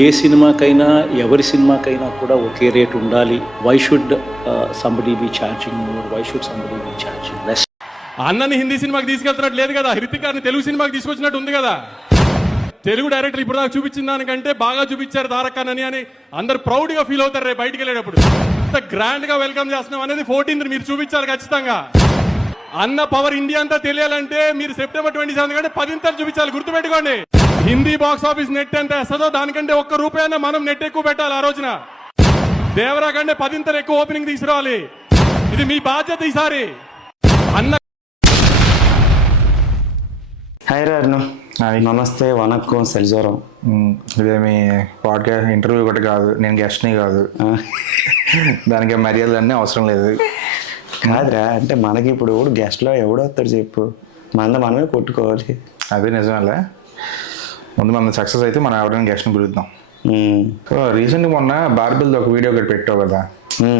ఏ సినిమాకైనా ఎవరి సినిమాకైనా కూడా ఒకే రేట్ ఉండాలి. Why should somebody be charging more, why should somebody be charging less? అన్నని హిందీ సినిమాకి తీసుకెళ్తున్నట్టు లేదు కదా, హృతిక్ గారిని తెలుగు సినిమాకి తీసుకొచ్చినట్టు ఉంది కదా. తెలుగు డైరెక్టర్ ఇప్పుడు దాకా చూపించిన దానికంటే బాగా చూపించారు తారక్ ఖాన్ అని అందరు ప్రౌడ్ గా ఫీల్ అవుతారు రేపు బయటికి వెళ్ళేటప్పుడు. ఇంత గ్రాండ్ గా వెల్కమ్ చేస్తున్నాం అనేది 14th మీరు చూపించాలి ఖచ్చితంగా. అన్న పవర్ ఇండియా అంతా తెలియాలంటే మీరు సెప్టెంబర్ 27 కంటే 10th చూపించాలి, గుర్తుపెట్టుకోండి. హిందీ బాక్స్ ఆఫీస్ నెట్ ఎంత వేస్తుందో దానికంటే ₹1 మనం నెట్ ఎక్కువ పెట్టాలి. ఆ రోజున దేవరా కంటే 10th ఎక్కువ ఓపెనింగ్ తీసుకురావాలి. ఇది మీ బాధ్యత ఈసారి. అన్న హాయ్ రాను, నమస్తే, వనక్కం, సెల్జోరం. ఇదేమి పాడ్కాస్ట్ ఇంటర్వ్యూ ఒకటి కాదు, నేను గెస్ట్ని కాదు, దానికి మర్యాదలు అన్నీ అవసరం లేదు. కాదురా, అంటే మనకి ఇప్పుడు గెస్ట్లో ఎవడొస్తాడు చెప్పు, మనమే కొట్టుకోవాలి. అదే నిజమేలే, ముందు మనం సక్సెస్ అయితే మనం ఎవరైనా గెస్ట్ని పిలుద్దాం. సో రీసెంట్గా మొన్న బార్బిల్ ఒక వీడియో ఒకటి పెట్టావు కదా,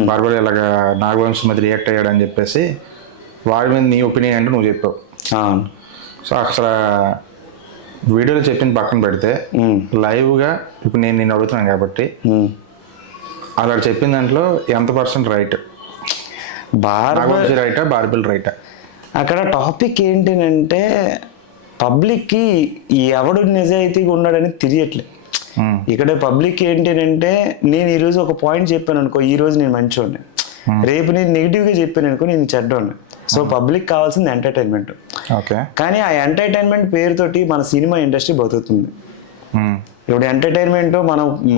బార్బిల్ ఇలాగా నాగవంశం మీద రియాక్ట్ అయ్యాడని చెప్పేసి వాడి మీద నీ ఒపీనియన్ అంటే నువ్వు చెప్పావు. సో అసలు వీడియోలో చెప్పింది పక్కన పెడితే లైవ్గా ఇప్పుడు నేను నిన్ను అడుగుతున్నాను కాబట్టి అలా చెప్పిన దాంట్లో ఎంత % రైట్? నాగవంశీ రైటా, బార్బిల్ రైటా? అక్కడ టాపిక్ ఏంటంటే పబ్లిక్కి ఎవడు నిజాయితీగా ఉన్నాడని తెలియట్లేదు. ఇక్కడ పబ్లిక్ ఏంటంటే నేను ఈరోజు ఒక పాయింట్ చెప్పాను అనుకో, ఈరోజు నేను మంచోడిని, రేపు నేను నెగిటివ్గా చెప్పాను అనుకో నేను చెడ్డోడిని. సో పబ్లిక్ కావాల్సింది ఎంటర్టైన్మెంట్. ఓకే, కానీ ఆ ఎంటర్టైన్మెంట్ పేరుతోటి మన సినిమా ఇండస్ట్రీ బతుకుతుంది. ఇప్పుడు ఎంటర్టైన్మెంట్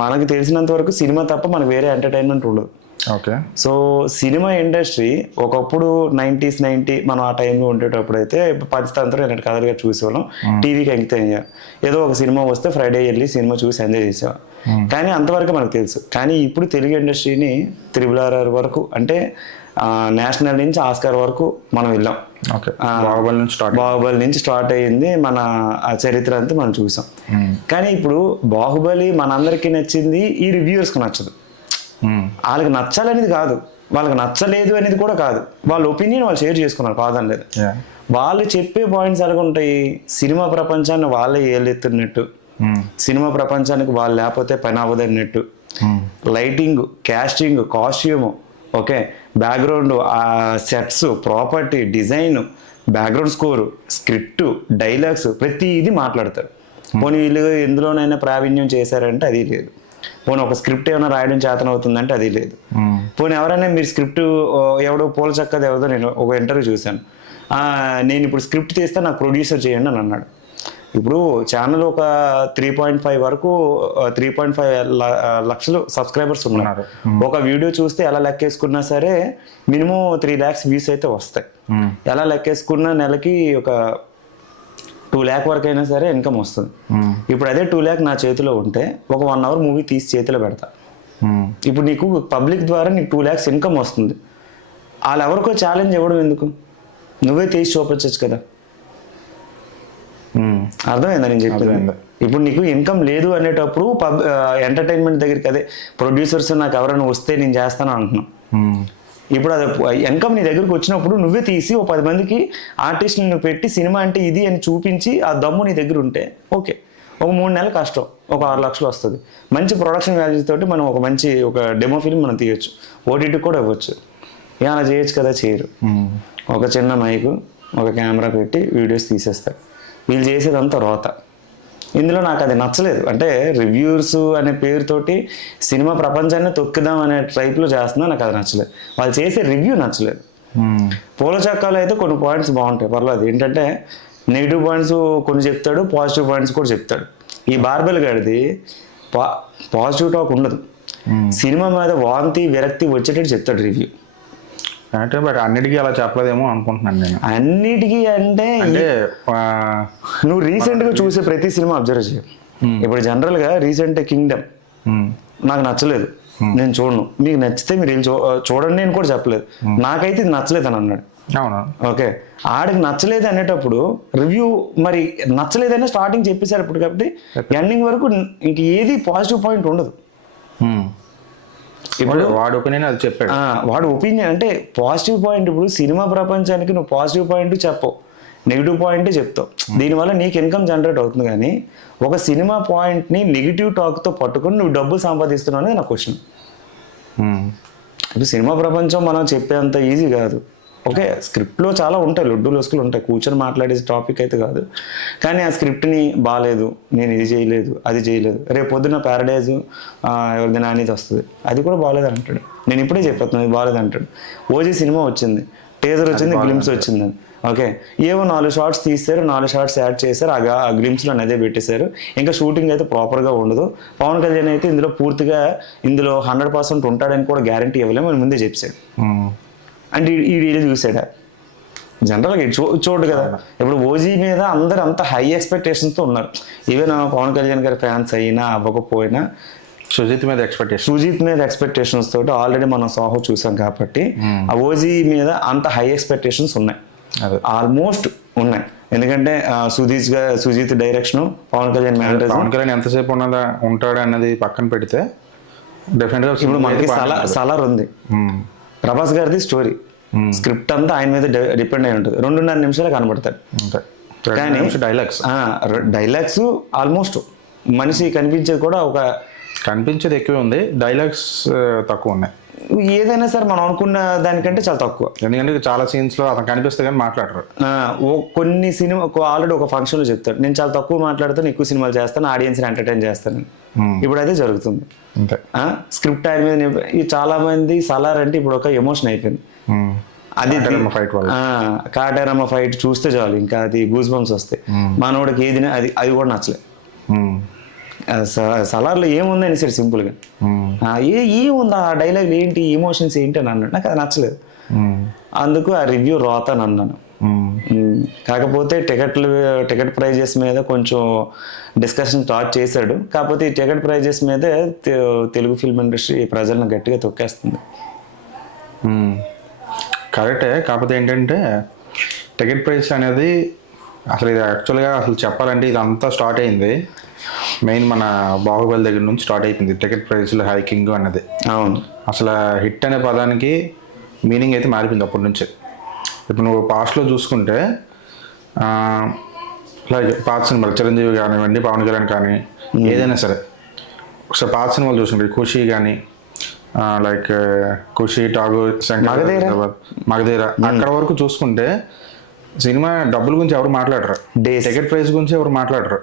మనకు తెలిసినంత వరకు సినిమా తప్ప మనకు వేరే ఎంటర్టైన్మెంట్ ఉండదు. ఓకే, సో సినిమా ఇండస్ట్రీ ఒకప్పుడు 90s మనం ఆ టైంలో ఉండేటప్పుడు అయితే 10 తంత్రం ఇలాంటి కథలుగా చూసేవాళ్ళం. టీవీకి అంకితం ఏదో ఒక సినిమా వస్తే ఫ్రైడే వెళ్ళి సినిమా చూసి ఎంజాయ్ చేసేవాళ్ళం. కానీ అంతవరకు మనకు తెలుసు. కానీ ఇప్పుడు తెలుగు ఇండస్ట్రీని RRR వరకు, అంటే నేషనల్ నుంచి ఆస్కార్ వరకు మనం వెళ్ళాం. బాహుబలి నుంచి స్టార్ట్ అయ్యింది మన చరిత్ర అంతా మనం చూసాం. కానీ ఇప్పుడు బాహుబలి మనందరికీ నచ్చింది, ఈ రివ్యూవర్స్కి నచ్చదు. వాళ్ళకి నచ్చాలనేది కాదు, వాళ్ళకి నచ్చలేదు అనేది కూడా కాదు, వాళ్ళ ఒపీనియన్ వాళ్ళు షేర్ చేసుకున్నారు, కాదని లేదు. వాళ్ళు చెప్పే పాయింట్స్ ఎలాగ ఉంటాయి, సినిమా ప్రపంచాన్ని వాళ్ళే ఏళ్ళెత్తున్నట్టు, సినిమా ప్రపంచానికి వాళ్ళు లేకపోతే పని అవ్వదన్నట్టు, lighting, casting, costume, okay, background, sets, property, design, background score, script, dialogues, ప్రతి ఇది మాట్లాడతారు. పోనీ వీళ్ళు ఎందులోనైనా ప్రావీణ్యం చేశారంటే అది లేదు. పోనీ ఒక స్క్రిప్ట్ ఏమైనా రాయడం చేతన అవుతుందంటే అది లేదు. పోనీ ఎవరైనా మీరు స్క్రిప్ట్ ఎవడో పూల చక్కది ఎవరో, నేను ఒక ఇంటర్వ్యూ చూశాను, నేను ఇప్పుడు స్క్రిప్ట్ తీస్తే నాకు ప్రొడ్యూసర్ చేయండి అని అన్నాడు. ఇప్పుడు ఛానల్ ఒక 3.5 వరకు 3.5 లక్షలు సబ్స్క్రైబర్స్ ఉన్నారు. ఒక వీడియో చూస్తే ఎలా లెక్కేసుకున్నా సరే మినిమం 3 lakhs వ్యూస్ అయితే వస్తాయి. ఎలా లెక్కేసుకున్నా నెలకి ఒక 2 lakh వరకు అయినా సరే ఇన్కమ్ వస్తుంది. ఇప్పుడు అదే 2 lakh నా చేతిలో ఉంటే ఒక 1 hour మూవీ తీసి చేతిలో పెడతా. ఇప్పుడు నీకు పబ్లిక్ ద్వారా నీకు 2 lakhs ఇన్కమ్ వస్తుంది. వాళ్ళు ఎవరికో ఛాలెంజ్ ఇవ్వడం ఎందుకు, నువ్వే తీసి చూపించచ్చు కదా. అర్థమైందా నేను చెప్పింది? ఇప్పుడు నీకు ఇన్కమ్ లేదు అనేటప్పుడు ఎంటర్టైన్మెంట్ దగ్గరికి, అదే ప్రొడ్యూసర్స్ నాకు ఎవరైనా వస్తే నేను చేస్తాను అంటున్నాను. ఇప్పుడు అది ఇన్కమ్ నీ దగ్గరకు వచ్చినప్పుడు నువ్వే తీసి ఒక 10 మందికి ఆర్టిస్టులను పెట్టి సినిమా అంటే ఇది అని చూపించి ఆ దమ్ము నీ దగ్గర ఉంటే ఓకే, ఒక 3 నెలలు కష్టం, ఒక 6 లక్షలు వస్తుంది. మంచి ప్రొడక్షన్ వాల్యూస్ తోటి మనం ఒక డెమో ఫిల్మ్ మనం తీయొచ్చు, ఓటీటీ కూడా ఇవ్వచ్చు. అలా చేయొచ్చు కదా, చేయరు. ఒక చిన్న మైకు, ఒక కెమెరా పెట్టి వీడియోస్ తీసేస్తారు. వీళ్ళు చేసేదంతా రోత. ఇందులో నాకు అది నచ్చలేదు. అంటే రివ్యూర్స్ అనే పేరుతోటి సినిమా ప్రపంచాన్ని తొక్కుదాం అనే టైప్లో చేస్తున్నా, నాకు అది నచ్చలేదు. వాళ్ళు చేసే రివ్యూ నచ్చలేదు. పూల చక్కాలు అయితే కొన్ని పాయింట్స్ బాగుంటాయి, పర్లేదు. ఏంటంటే నెగిటివ్ పాయింట్స్ కొన్ని చెప్తాడు, పాజిటివ్ పాయింట్స్ కూడా చెప్తాడు. ఈ బార్బెల్ గాడిది పాజిటివ్ టాక్ ఉండదు, సినిమా మీద వాంతి విరక్తి వచ్చేటట్టు చెప్తాడు రివ్యూ. అంటే బట్ అన్నిటికీ అలా చెప్పలేదేమో అనుకుంటున్నాను నేను. అన్నిటికీ అంటే నువ్వు రీసెంట్గా చూసే ప్రతి సినిమా అబ్జర్వ్ చేయ. ఇప్పుడు జనరల్గా రీసెంట్ కింగ్డమ్ నాకు నచ్చలేదు, నేను చూడను. మీకు నచ్చితే మీరు చూడండి నేను కూడా చెప్పలేదు. నాకైతే ఇది నచ్చలేదు అని అన్నాడు. అవునా, ఓకే, ఆడికి నచ్చలేదు అనేటప్పుడు రివ్యూ మరి నచ్చలేదనే స్టార్టింగ్ చెప్పేశారు. ఇప్పుడు కాబట్టి ఎండింగ్ వరకు ఇంక ఏది పాజిటివ్ పాయింట్ ఉండదు. ఇప్పుడు వాడు ఒపీనియన్ అది చెప్పాడు, వాడు ఒపీనియన్ అంటే పాజిటివ్ పాయింట్. ఇప్పుడు సినిమా ప్రపంచానికి నువ్వు పాజిటివ్ పాయింట్ చెప్పవు, నెగిటివ్ పాయింటే చెప్తావు, దీనివల్ల నీకు ఇన్కమ్ జనరేట్ అవుతుంది. కానీ ఒక సినిమా పాయింట్ని నెగిటివ్ టాక్తో పట్టుకొని నువ్వు డబ్బులు సంపాదిస్తున్నావు అనేది నా క్వశ్చన్. ఇప్పుడు సినిమా ప్రపంచం మనం చెప్పేంత ఈజీ కాదు. ఓకే, స్క్రిప్ట్లో చాలా ఉంటాయి, లొడ్డు లొసుకులు ఉంటాయి, కూర్చొని మాట్లాడే టాపిక్ అయితే కాదు. కానీ ఆ స్క్రిప్ట్ని బాగాలేదు, నేను ఇది చేయలేదు, అది చేయలేదు, రేపు పొద్దున్న ప్యారడైజ్ ఎవరిది నానిది వస్తుంది, అది కూడా బాగాలేదు అంటాడు. నేను ఇప్పుడే చెప్పేస్తున్నాను, ఇది బాగాలేదు అంటాడు. ఓజీ సినిమా వచ్చింది, టేజర్ వచ్చింది, గ్లిమ్స్ వచ్చిందని. ఓకే, ఏవో 4 షార్ట్స్ తీస్తారు, 4 షార్ట్స్ యాడ్ చేశారు, ఆ గ్లిమ్స్లో అదే పెట్టేశారు. ఇంకా షూటింగ్ అయితే ప్రాపర్గా ఉండదు. పవన్ కళ్యాణ్ అయితే ఇందులో పూర్తిగా 100% ఉంటాడని కూడా గ్యారంటీ ఇవ్వలేము అని ముందే చెప్పాడు. అంటే ఈ వీడియో చూసాడా? జనరల్గా చూడు కదా. ఇప్పుడు ఓజీ మీద అందరు అంత హై ఎక్స్పెక్టేషన్స్తో ఉన్నారు. ఈవెన్ పవన్ కళ్యాణ్ గారి ఫ్యాన్స్ అయినా అవ్వకపోయినా సుజిత్ మీద ఎక్స్పెక్టేషన్స్ తోటి ఆల్రెడీ మనం సాహో చూసాం కాబట్టి ఆ ఓజీ మీద అంత హై ఎక్స్పెక్టేషన్స్ ఉన్నాయి, ఆల్మోస్ట్ ఉన్నాయి. ఎందుకంటే సుజిత్ డైరెక్షన్, పవన్ కళ్యాణ్ ఎంతసేపు ఉంటాడు అన్నది పక్కన పెడితే డెఫినెట్గా ఇప్పుడు మనకి సలార్ ఉంది, ప్రభాస్ గారిది స్టోరీ, స్క్రిప్ట్ అంతా ఆయన మీద డిపెండ్ అయి ఉంటుంది. 2.5 నిమిషాలు కనబడతాడు. కానీ డైలాగ్స్ ఆల్మోస్ట్ మనిషి కనిపించేది కూడా కనిపించేది ఎక్కువ ఉంది, డైలాగ్స్ తక్కువ ఉన్నాయి. ఏదైనా సరే మనం అనుకున్న దానికంటే చాలా తక్కువ. ఎందుకంటే చాలా సీన్స్ లో అతను కనిపిస్తే కానీ మాట్లాడరు. కొన్ని సినిమా ఆల్రెడీ ఒక ఫంక్షన్ లో చెప్తాడు, నేను చాలా తక్కువ మాట్లాడుతాను, ఎక్కువ సినిమాలు చేస్తాను, ఆడియన్స్ ఎంటర్టైన్ చేస్తాను. ఇప్పుడు అదే జరుగుతుంది. స్క్రిప్ట్ ఆయన మీద చాలా మంది సలార్ అంటే ఇప్పుడు ఒక ఎమోషన్ అయిపోయింది. అది కాటేరమ్మ ఫైట్ చూస్తే చాలు ఇంకా అది గూస్ బంప్స్ వస్తాయి. మనోడికి ఏది అది కూడా నచ్చలేదు. సలార్లో ఏముందని సరే సింపుల్గా ఏముంది ఆ డైలాగ్ ఏంటి, ఎమోషన్స్ ఏంటి అని అన్నాడు. నాకు అది నచ్చలేదు, అందుకు ఆ రివ్యూ రాతాను అన్నాను. కాకపోతే టికెట్ ప్రైజెస్ మీద కొంచెం డిస్కషన్ స్టార్ట్ చేశాడు. కాకపోతే ఈ టికెట్ ప్రైజెస్ మీదే తెలుగు ఫిల్మ్ ఇండస్ట్రీ ప్రజలను గట్టిగా తొక్కేస్తుంది. కరెక్టే, కాకపోతే ఏంటంటే టికెట్ ప్రైస్ అనేది అసలు ఇది యాక్చువల్గా అసలు చెప్పాలంటే ఇదంతా స్టార్ట్ అయింది మెయిన్ మన బాహుబలి దగ్గర నుంచి స్టార్ట్ అయిపోయింది టికెట్ ప్రైస్లో హైకింగ్ అన్నది. అవును, అసలు హిట్ అనే పదానికి మీనింగ్ అయితే మారిపోయింది అప్పటి నుంచి. ఇప్పుడు నువ్వు పాస్ట్లో చూసుకుంటే లైక్ పాత సినిమాలు చిరంజీవి కానివ్వండి, పవన్ కళ్యాణ్ కానీ ఏదైనా సరే ఒకసారి పాత సినిమాలు చూసుకుంటే ఖుషి కానీ లైక్ ఖుషి, ఠాగూర్, మగధీర అక్కడ వరకు చూసుకుంటే సినిమా డబ్బుల గురించి ఎవరు మాట్లాడరు, టికెట్ ప్రైస్ గురించి ఎవరు మాట్లాడరు,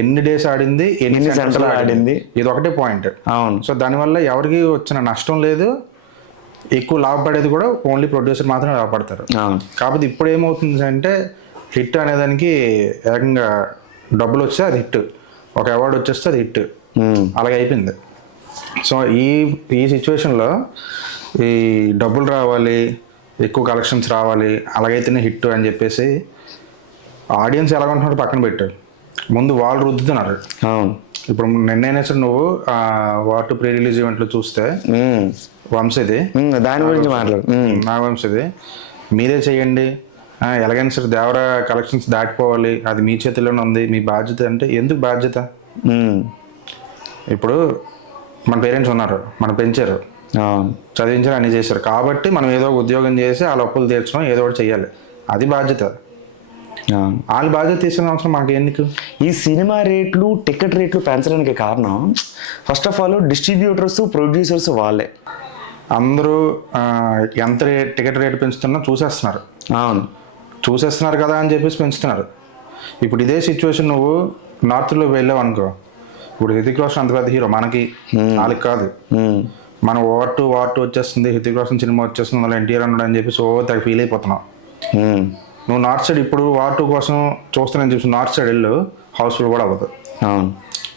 ఎన్ని డేస్ ఆడింది, ఎన్ని సెంటర్లు ఆడింది, ఇది ఒకటే పాయింట్. అవును, సో దానివల్ల ఎవరికి వచ్చిన నష్టం లేదు, ఎక్కువ లాభపడేది కూడా ఓన్లీ ప్రొడ్యూసర్ మాత్రమే లాభపడతారు. కాకపోతే ఇప్పుడు ఏమవుతుంది అంటే హిట్ అనేదానికి ఏకంగా డబ్బులు వస్తే అది హిట్, ఒక అవార్డు వచ్చేస్తే అది హిట్, అలాగే అయిపోయింది. సో ఈ సిచ్యువేషన్లో ఈ డబ్బులు రావాలి, ఎక్కువ కలెక్షన్స్ రావాలి, అలాగైతేనే హిట్ అని చెప్పేసి ఆడియన్స్ ఎలాగంటున్నారో పక్కన పెట్టారు, ముందు వాళ్ళు రుద్దుతున్నారు. ఇప్పుడు నిన్నైనా సరే నువ్వు వాట్ ప్రీ రిలీజ్ ఈవెంట్లో చూస్తే వంశీది దాని గురించి మాట్లాడు, నా వంశీది మీరే చేయండి, ఎలాగైనా సరే దేవర కలెక్షన్స్ దాటిపోవాలి, అది మీ చేతిలోనే ఉంది, మీ బాధ్యత. అంటే ఎందుకు బాధ్యత? ఇప్పుడు మన పేరెంట్స్ ఉన్నారు, మనం పెంచారు, చదివించారు, అన్ని చేశారు, కాబట్టి మనం ఏదో ఉద్యోగం చేసి వాళ్ళ అప్పులు తీర్చడం ఏదో ఒకటి చెయ్యాలి, అది బాధ్యత. వాళ్ళ బాధ్యత తీసుకునే అవసరం మనకి ఎందుకు? ఈ సినిమా రేట్లు, టికెట్ రేట్లు పెంచడానికి కారణం first of all distributors, producers వాళ్ళే. అందరూ ఎంత టికెట్ రేటు పెంచుతున్నా చూసేస్తున్నారు. అవును, చూసేస్తున్నారు కదా అని చెప్పేసి పెంచుతున్నారు. ఇప్పుడు ఇదే సిచ్యువేషన్ నువ్వు నార్త్లో వెళ్ళావు అనుకో, ఇప్పుడు హృతిక్ రోషన్ అంత పెద్ద హీరో, మనకి వాళ్ళకి కాదు. మనం వార్ టూ వచ్చేస్తుంది, హృతిక్ రోషన్ సినిమా వచ్చేస్తుంది, అలా ఎన్టీఆర్ అన్నాడు అని చెప్పేసి తెగ ఫీల్ అయిపోతున్నావు. నువ్వు నార్త్ సైడ్ ఇప్పుడు వార్ 2 కోసం చూస్తానని చెప్పి నార్త్ సైడ్ వెళ్ళు, హౌస్ఫుల్ కూడా అవ్వదు.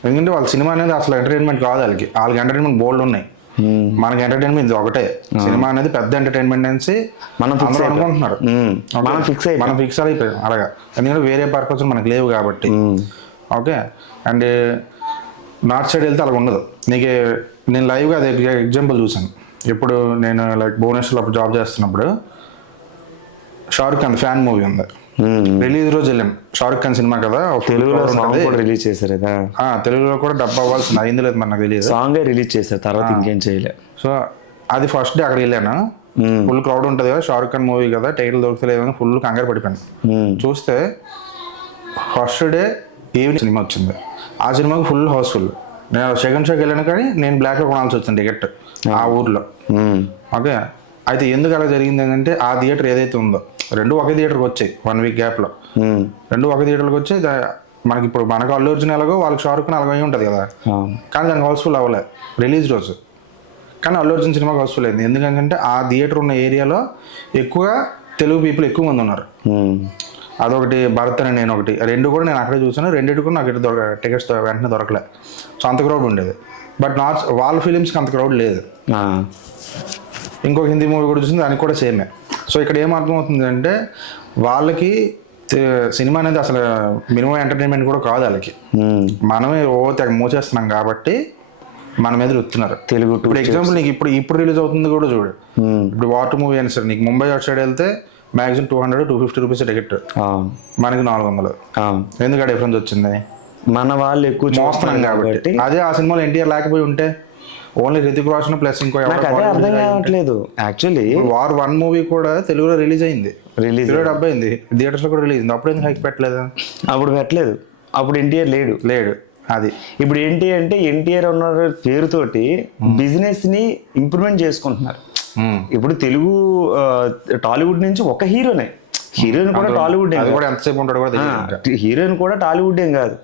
ఎందుకంటే వాళ్ళ సినిమా అనేది అసలు ఎంటర్టైన్మెంట్ కాదు, వాళ్ళకి ఎంటర్టైన్మెంట్ బోల్డ్ ఉన్నాయి, మనకి ఎంటర్టైన్మెంట్ ఇది ఒకటే. సినిమా అనేది పెద్ద ఎంటర్టైన్మెంట్ అనేసి మనం అనుకుంటున్నారు, మనం ఫిక్స్ అయిపోయాం అలాగా. ఎందుకంటే వేరే పర్పస్ మనకు లేవు కాబట్టి. ఓకే, అండ్ నార్త్ సైడ్ వెళ్తే అలా ఉండదు. నేను లైవ్గా అదే ఎగ్జాంపుల్ చూసాను. ఇప్పుడు నేను లైక్ భువనేశ్వర్లో అప్పుడు జాబ్ చేస్తున్నప్పుడు షారుఖ్ ఖాన్ ఫ్యాన్ మూవీ ఉంది, రిలీజ్ రోజు వెళ్ళాను. షారుఖ్ ఖాన్ సినిమా కదా, తెలుగులో రిలీజ్ చేశారు కదా, తెలుగులో కూడా డబ్బు అవ్వాల్సింది, అయింది లేదు మనకు తెలియదు, సాంగ్ రిలీజ్ చేశారు, తర్వాత ఇంకేం చేయలేదు. సో అది ఫస్ట్ డే అక్కడికి వెళ్ళాను. ఫుల్ క్రౌడ్ ఉంటుంది కదా, షారుఖ్ ఖాన్ మూవీ కదా, టికెట్లు దొరుకుతలేదు, ఫుల్ కంగారు పడిపోయాను. చూస్తే ఫస్ట్ డే ఈవినింగ్ సినిమా వచ్చింది. ఆ సినిమాకి ఫుల్ హౌస్ఫుల్. నేను సెకండ్ షోకి వెళ్ళాను కానీ నేను బ్లాక్లో కొనాల్సి వచ్చింది టికెట్ ఆ ఊర్లో. ఓకే, అయితే ఎందుకు అలా జరిగింది ఏంటంటే ఆ థియేటర్ ఏదైతే ఉందో రెండు ఒకే థియేటర్కి వచ్చాయి 1 వీక్ గ్యాప్లో. రెండు ఒకే థియేటర్కి వచ్చి మనకి ఇప్పుడు మనకు అల్లు అర్జున్ ఎలాగో వాళ్ళకి షారుఖ్ ఖాన్ అలాగే ఉంటుంది కదా, కానీ దానికి హౌస్ఫుల్ అవ్వలేదు రిలీజ్ రోజు. కానీ అల్లు అర్జున్ సినిమాకి హౌస్ఫుల్ అయింది. ఎందుకంటే ఆ థియేటర్ ఉన్న ఏరియాలో ఎక్కువగా తెలుగు పీపుల్ ఎక్కువ మంది ఉన్నారు. అదొకటి, భరత్ అని నేను ఒకటి, రెండు కూడా నేను అక్కడే చూసాను. రెండింటి కూడా నాకు టికెట్స్ వెంటనే దొరకలే. సో అంత క్రౌడ్ ఉండేది. బట్ వాళ్ళ ఫిలిమ్స్కి అంత క్రౌడ్ లేదు. ఇంకొక హిందీ మూవీ కూడా చూసింది, దానికి కూడా సేమే. సో ఇక్కడ ఏం అర్థమవుతుంది అంటే వాళ్ళకి సినిమా అనేది అసలు మినిమం ఎంటర్టైన్మెంట్ కూడా కాదు వాళ్ళకి. మనమే తెగ మోచేస్తున్నాం కాబట్టి మన మీద రుతున్నారు తెలుగు. ఇప్పుడు ఎగ్జాంపుల్ నీకు ఇప్పుడు రిలీజ్ అవుతుంది కూడా చూడు. ఇప్పుడు వాటర్ మూవీ అయినా సరే నీకు ముంబై అవుట్ సైడ్ వెళ్తే మ్యాక్సిమం 200-250 రూపీస్ టికెట్, మనకి 400. ఎందుకు డిఫరెన్స్ వచ్చింది? మన వాళ్ళు ఎక్కువ మోస్తున్నాం కాబట్టి. అదే ఆ సినిమాలో ఎన్టీఆర్ లేకపోయి ఉంటే ఓన్లీ రితిక్ రోషన్ ప్లస్ ఇంకో అర్థం కావట్లేదు. యాక్చువల్లీ వార్ 1 మూవీ కూడా తెలుగులో రిలీజ్ అయింది, డబ్బు అయింది, థియేటర్స్ లో కూడా రిలీజ్ అయింది. అప్పుడు ఎందుకు హైక్ పెట్టలేదు? అప్పుడు పెట్టలేదు, అప్పుడు ఎన్టీఆర్ లేడు. అది ఇప్పుడు ఏంటి అంటే ఎన్టీఆర్ ఉన్న పేరుతోటి బిజినెస్ ని ఇంప్రూవ్మెంట్ చేసుకుంటున్నారు. ఇప్పుడు తెలుగు టాలీవుడ్ నుంచి ఒక హీరోయిన్ కూడా టాలీవుడ్, ఎంతసేపు ఉంటాడు కూడా హీరోయిన్ కూడా టాలీవుడ్ ఏం కాదు.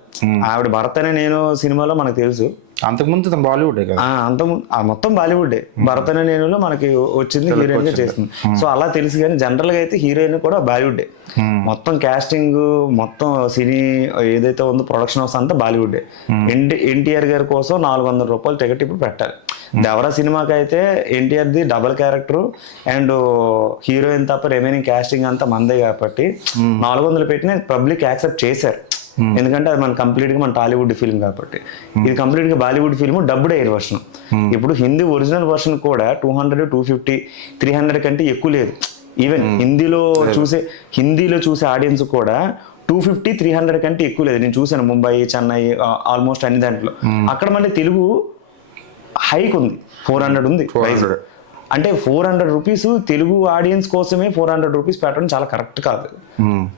ఆవిడ భరత్ అనే నేను సినిమాలో మనకు తెలుసు. అంతకుముందు బాలీవుడ్ కదా, మొత్తం బాలీవుడ్. భరత్ అనే నేనులో మనకి వచ్చింది హీరోయిన్ గా చేస్తుంది. సో అలా తెలుసు. కానీ జనరల్ గా అయితే హీరోయిన్ కూడా బాలీవుడ్. మొత్తం క్యాస్టింగ్, మొత్తం సినీ ఏదైతే ఉందో ప్రొడక్షన్ హౌస్ అంతా బాలీవుడ్. ఎన్టీఆర్ గారి కోసం 400 రూపాయలు టికెట్ ఇప్పుడు పెట్టాలి. దేవరా సినిమాకి అయితే NTR the double character and heroine తప్ప రిమైనింగ్ క్యాస్టింగ్ అంతా మందే కాబట్టి 400 పెట్టిన పబ్లిక్ యాక్సెప్ట్ చేశారు. ఎందుకంటే అది మన కంప్లీట్ గా మన టాలీవుడ్ ఫిల్మ్ కాబట్టి. ఇది కంప్లీట్ గా Bollywood film, dubbed air version. ఇప్పుడు హిందీ ఒరిజినల్ వర్షన్ కూడా 200, 250, 300 కంటే ఎక్కువ లేదు. ఈవెన్ హిందీలో చూసే ఆడియన్స్ కూడా 250, 300 కంటే ఎక్కువ లేదు. నేను చూసాను ముంబై, చెన్నై, ఆల్మోస్ట్ అన్ని దాంట్లో. అక్కడ మళ్ళీ తెలుగు హైక్ ఉంది, 400 ఉంది ప్రైస్. అంటే 400 రూపీస్ తెలుగు ఆడియన్స్ కోసమే 400 రూపీస్ పెట్టడం చాలా కరెక్ట్ కాదు,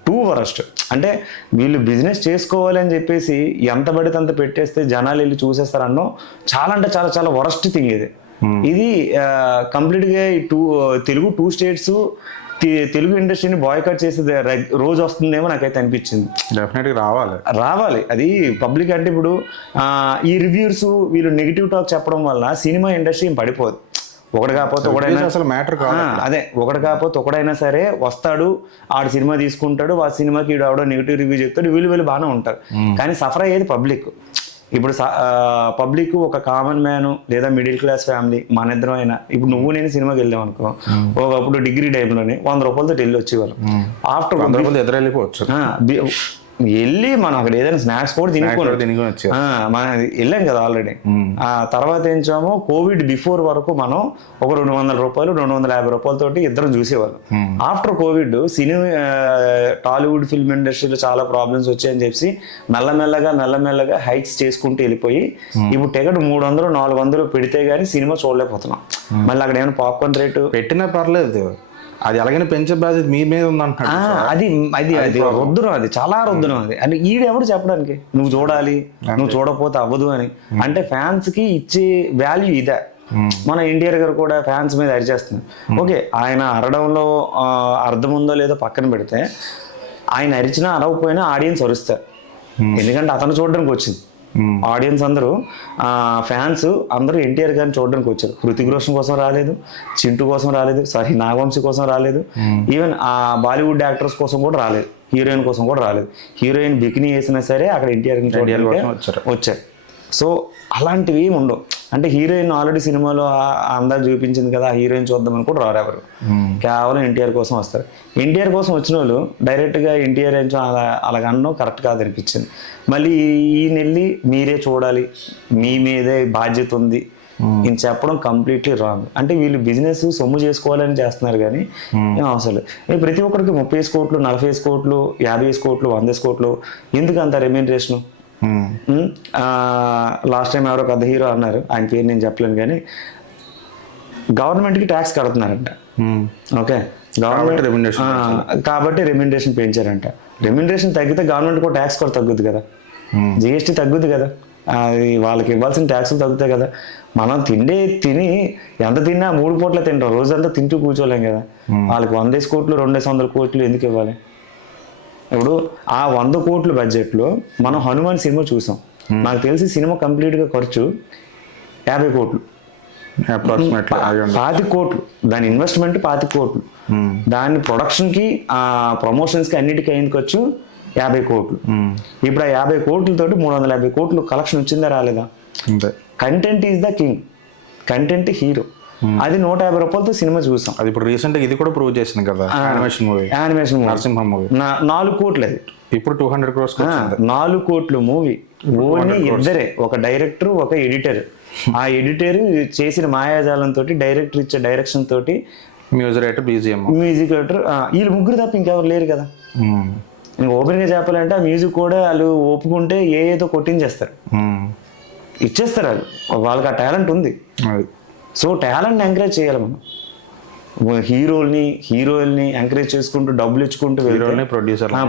టూ వరస్ట్. అంటే వీళ్ళు బిజినెస్ చేసుకోవాలి అని చెప్పేసి ఎంత పడితే అంత పెట్టేస్తే జనాలు వెళ్ళి చూసేస్తారన్నో చాలా అంటే చాలా చాలా వరస్ట్ థింగ్ ఇది. ఇది కంప్లీట్ గా తెలుగు 2 స్టేట్స్ తెలుగు ఇండస్ట్రీని బాయ్కాట్ చేసేది రోజు వస్తుందేమో నాకైతే అనిపించింది. డెఫినెట్గా రావాలి అది పబ్లిక్. అంటే ఇప్పుడు ఈ రివ్యూర్స్ వీళ్ళు నెగిటివ్ టాక్ చెప్పడం వల్ల సినిమా ఇండస్ట్రీ పడిపోదు. ఒకటి కాకపోతే ఒకడైనా అసలు మ్యాటర్ కాదు. అదే ఒకటి కాకపోతే ఒకడైనా సరే వస్తాడు, ఆడు సినిమా తీసుకుంటాడు, ఆ సినిమాకి ఈడు ఆవిడ నెగిటివ్ రివ్యూ చెప్తాడు, వీళ్ళు బాగానే ఉంటారు. కానీ సఫర్ అయ్యేది పబ్లిక్. ఇప్పుడు పబ్లిక్ ఒక కామన్ మ్యాన్ లేదా మిడిల్ క్లాస్ ఫ్యామిలీ మన ఇద్దరం అయినా, ఇప్పుడు నువ్వు నేను సినిమాకి వెళ్ళాం అనుకో, ఒకప్పుడు డిగ్రీ టైంలోనే 100 రూపాయలతో వెళ్ళి వచ్చేవాళ్ళం. ఆఫ్టర్ 100 రూపాయలు ఎదురు వెళ్ళిపోవచ్చు, వెళ్ళి మనం అక్కడ ఏదైనా స్నాక్స్ కూడా తినుకొని మనం వెళ్ళాం కదా ఆల్రెడీ. ఆ తర్వాత ఏం చేసాము, కోవిడ్ బిఫోర్ వరకు మనం ఒక 200 రూపాయలు 250 రూపాయలతోటి ఇద్దరం చూసేవాళ్ళం. ఆఫ్టర్ కోవిడ్ టాలీవుడ్ ఫిల్మ్ ఇండస్ట్రీలో చాలా ప్రాబ్లమ్స్ వచ్చాయని చెప్పి మెల్లమెల్లగా హైక్స్ చేసుకుంటూ వెళ్ళిపోయి ఇప్పుడు టికెట్ 300, 400 పెడితే గానీ సినిమా చూడలేకపోతున్నాం. మళ్ళీ అక్కడ ఏమైనా పాప్కార్న్ రేటు పెట్టినా పర్లేదు, అది అలాగనే పెంచే బాధ్యత మీ మీద ఉందంటున్నాడు. అది రుద్దురం, అది చాలా రుద్దురం. అది అంటే ఈడెవడు చెప్పడానికి నువ్వు చూడాలి, నువ్వు చూడకపోతే అవ్వదు అని. అంటే ఫ్యాన్స్ కి ఇచ్చే వాల్యూ ఇదే. మన ఎన్టీఆర్ గారు కూడా ఫ్యాన్స్ మీద అరిచేస్తున్నారు. ఓకే, ఆయన అరడంలో అర్థం ఉందో లేదో పక్కన పెడితే, ఆయన అరిచినా అరవకపోయినా ఆడియన్స్ అరుస్తారు. ఎందుకంటే అతను చూడడానికి వచ్చింది. ఆడియన్స్ అందరూ, ఫ్యాన్స్ అందరూ ఎన్టీఆర్ గారిని చూడడానికి వచ్చారు. హృతిక్ రోషన్ కోసం రాలేదు, చింటూ కోసం రాలేదు, సారీ నాగవంశీ కోసం రాలేదు, ఈవెన్ ఆ బాలీవుడ్ యాక్టర్స్ కోసం కూడా రాలేదు, హీరోయిన్ కోసం కూడా రాలేదు. హీరోయిన్ బికినీ వేసినా సరే అక్కడ ఎన్టీఆర్ వచ్చారు. సో అలాంటివి ఏమి ఉండవు. అంటే హీరోయిన్ ఆల్రెడీ సినిమాలో అందాలు చూపించింది కదా, హీరోయిన్ చూద్దామని కూడా రారు ఎవరు, కేవలం ఎన్టీఆర్ కోసం వస్తారు. ఎన్టీఆర్ కోసం వచ్చిన వాళ్ళు డైరెక్ట్గా ఎన్టీఆర్ అలాగ అనడం కరెక్ట్ కాదు అనిపించింది. మళ్ళీ ఈయన వెళ్ళి మీరే చూడాలి, మీ మీదే బాధ్యత ఉంది ఈయన చెప్పడం కంప్లీట్లీ రాంగ్. అంటే వీళ్ళు బిజినెస్ సొమ్ము చేసుకోవాలని చేస్తున్నారు కానీ అసలు ప్రతి ఒక్కరికి 30 కోట్లు, 40 కోట్లు, 50 కోట్లు, 100 కోట్లు ఎందుకు అంత రెమ్యూనరేషన్? లాస్ట్ టైం ఎవరో పెద్ద హీరో అన్నారు, ఆయన పేరు నేను చెప్పలేను కానీ గవర్నమెంట్కి ట్యాక్స్ కడుతున్నారంట. ఓకే, కాబట్టి remuneration కాబట్టి రెమ్యునరేషన్ పెంచారంట. రెమ్యునరేషన్ తగ్గితే గవర్నమెంట్ కూడా ట్యాక్స్ కూడా తగ్గుద్ది కదా, జిఎస్టీ తగ్గుద్ది కదా, అది వాళ్ళకి ఇవ్వాల్సిన ట్యాక్సులు తగ్గుతాయి కదా. మనం తిని ఎంత తిన్నా 3 పూట్ల తింటాం, రోజంతా తింటూ కూర్చోలేం కదా. వాళ్ళకి 100 కోట్లు 200 కోట్లు ఎందుకు ఇవ్వాలి? ఇప్పుడు ఆ 100 కోట్ల బడ్జెట్లో మనం హనుమాన్ సినిమా చూసాం. నాకు తెలిసి సినిమా కంప్లీట్గా ఖర్చు 50 కోట్లు, అప్రాక్సిమేట్లీ 25 కోట్లు. దాని ఇన్వెస్ట్మెంట్ 25 కోట్లు. దాని ప్రొడక్షన్కి ప్రమోషన్స్కి అన్నిటికీ అయింది ఖర్చు 50 కోట్లు. ఇప్పుడు ఆ 50 కోట్లతోటి 350 కోట్లు కలెక్షన్ వచ్చిందా రాలేదా? అంతే. Content is the king, content hero. అది 150 రూపాయలతో సినిమా చూసాం. అది ఇప్పుడు రీసెంట్ ఇది కూడా ప్రూవ్ చేసింది కదా, యానిమేషన్ మూవీ నరసింహ మూవీ 4 కోట్లు. అది ఇప్పుడు 200 crores 4 కోట్లు మూవీ. ఓన్లీ ఇద్దరే, ఒక డైరెక్టర్ ఒక ఎడిటర్. ఆ ఎడిటర్ చేసిన మాయాజాలంతో, డైరెక్టర్ ఇచ్చే డైరెక్షన్ తోటి, మ్యూజిక్ రైటర్, మ్యూజిక్ డైరెక్టర్, వీళ్ళు ముగ్గురు తప్ప ఇంకెవరు లేరు కదా. ఇంకా ఓపెన్గా చెప్పాలంటే ఆ మ్యూజిక్ కూడా వాళ్ళు ఒప్పుకుంటే ఏదో కొట్టించేస్తారు, ఇచ్చేస్తారు. వాళ్ళకి ఆ టాలెంట్ ఉంది. సో టాలెంట్ని ఎంకరేజ్ చేయాలి మనం. హీరోయిల్ని ఎంకరేజ్ చేసుకుంటూ డబ్బులు ఇచ్చుకుంటూ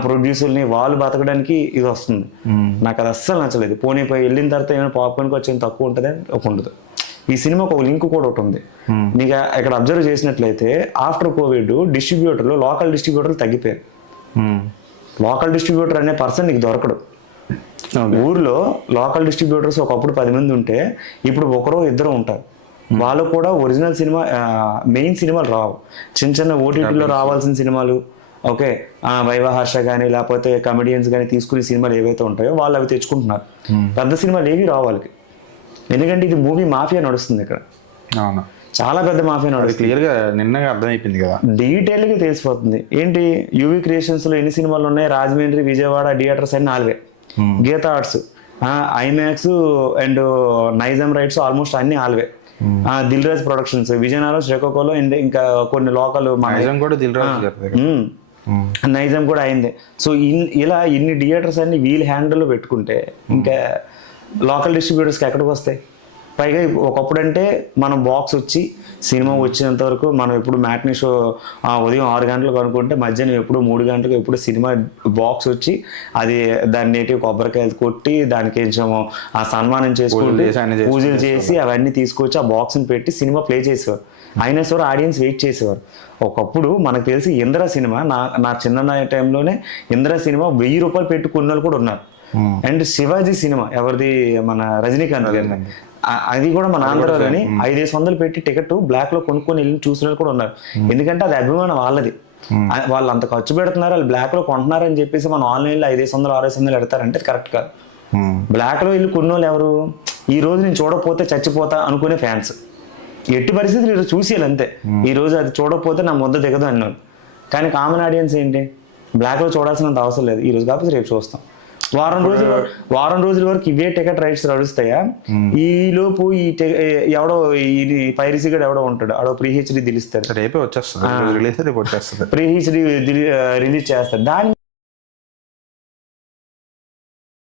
ప్రొడ్యూసర్ని వాళ్ళు బతకడానికి ఇది వస్తుంది. నాకు అది అస్సలు నచ్చలేదు. పోనీ వెళ్ళిన తర్వాత ఏమైనా పాప్కార్న్కి వచ్చేది తక్కువ ఉంటుంది ఒక ఉండదు. ఈ సినిమాకి ఒక లింక్ కూడా ఒకటి ఉంది. నీకు ఇక్కడ అబ్జర్వ్ చేసినట్లయితే ఆఫ్టర్ కోవిడ్ డిస్ట్రిబ్యూటర్లు, లోకల్ డిస్ట్రిబ్యూటర్లు తగ్గిపోయారు. లోకల్ డిస్ట్రిబ్యూటర్ అనే పర్సన్ నీకు దొరకడు. ఊర్లో లోకల్ డిస్ట్రిబ్యూటర్స్ ఒకప్పుడు 10 మంది ఉంటే ఇప్పుడు 1-2 ఉంటారు. వాళ్ళు కూడా ఒరిజినల్ సినిమా, మెయిన్ సినిమాలు రావు. చిన్న ఓటీటీలో రావాల్సిన సినిమాలు, ఓకే, వైవాహర్ష కానీ లేకపోతే కమెడియన్స్ కానీ తీసుకునే సినిమాలు ఏవైతే ఉంటాయో వాళ్ళు అవి తెచ్చుకుంటున్నారు. పెద్ద సినిమాలు ఏవి రావు వాళ్ళకి. ఎందుకంటే ఇది మూవీ మాఫియా నడుస్తుంది ఇక్కడ. అవును, చాలా పెద్ద మాఫియా నడుస్తుంది. క్లియర్గా నిన్నగా అర్థమైపోయింది కదా, డీటెయిల్గా తెలిసిపోతుంది. ఏంటి యూవీ క్రియేషన్స్లో ఎన్ని సినిమాలు ఉన్నాయి? రాజమండ్రి, విజయవాడ థియేటర్స్ అన్ని 4. Geetha arts, IMAX and Nizam rights almost అన్ని 4. దిల్ రాజ్ ప్రొడక్షన్స్, విజయనగరం, శ్రీకాకుళం, ఇంకా కొన్ని లోకల్ నైజాం కూడా అయింది. సో ఇలా ఇన్ని థియేటర్స్ అన్ని వీల్ హ్యాండిల్లో పెట్టుకుంటే ఇంకా లోకల్ డిస్ట్రిబ్యూటర్స్కి ఎక్కడికి వస్తాయి? పైగా ఒకప్పుడు అంటే మనం బాక్స్ వచ్చి సినిమా వచ్చినంత వరకు మనం ఎప్పుడు మ్యాట్నీ షో ఉదయం 6 గంటలకు అనుకుంటే మధ్యాహ్నం ఎప్పుడు 3 గంటలకు ఎప్పుడు సినిమా బాక్స్ వచ్చి అది దాన్ని నేటి కొబ్బరికాయలు కొట్టి దానికి కొంచెం ఆ సన్మానం చేసుకుంటూ పూజలు చేసి అవన్నీ తీసుకొచ్చి ఆ బాక్స్ని పెట్టి సినిమా ప్లే చేసేవారు. అయినా సరే ఆడియన్స్ వెయిట్ చేసేవారు. ఒకప్పుడు మనకు తెలిసి ఇంద్ర సినిమా, నా చిన్న టైంలోనే ఇంద్ర సినిమా 1000 రూపాయలు పెట్టి కొన్న కూడా ఉన్నారు. అండ్ శివాజీ సినిమా ఎవరిది, మన రజనీకాంత్ గారి, అది కూడా మన ఆంధ్రాలోని 500 పెట్టి టికెట్ బ్లాక్ లో కొనుక్కొని వెళ్ళి చూసిన కూడా ఉన్నారు. ఎందుకంటే అది అభిమానం వాళ్ళది. వాళ్ళు అంత ఖర్చు పెడుతున్నారు, వాళ్ళు బ్లాక్ లో కొంటున్నారని చెప్పేసి మనం ఆన్లైన్ లో 500-600 పెడతారంటే కరెక్ట్ కాదు. బ్లాక్ లో వెళ్ళి కొన్నోళ్ళు ఎవరు? ఈ రోజు నేను చూడకపోతే చచ్చిపోతా అనుకునే ఫ్యాన్స్. ఎట్టి పరిస్థితులు ఈరోజు చూసేయాలి అంతే. ఈ రోజు అది చూడకపోతే నా ముద్ద దిగదు అన్నాను. కానీ కామన్ ఆడియన్స్ ఏంటి, బ్లాక్ లో చూడాల్సినంత అవసరం లేదు, ఈ రోజు కాకపోతే రేపు చూస్తాం. వారం రోజుల వరకు ఇవే టికెట్ రైట్స్ నడుస్తాయా? ఈ లోపు ఎవడో పైరసీ గడు ఎవడో ఉంటాడు, ఆడో ప్రీ హెచ్డి దిలుస్తాడు, రేపే వచ్చేస్తుంది, ప్రీ హెచ్డి రిలీజ్ చేస్తాడు. దాని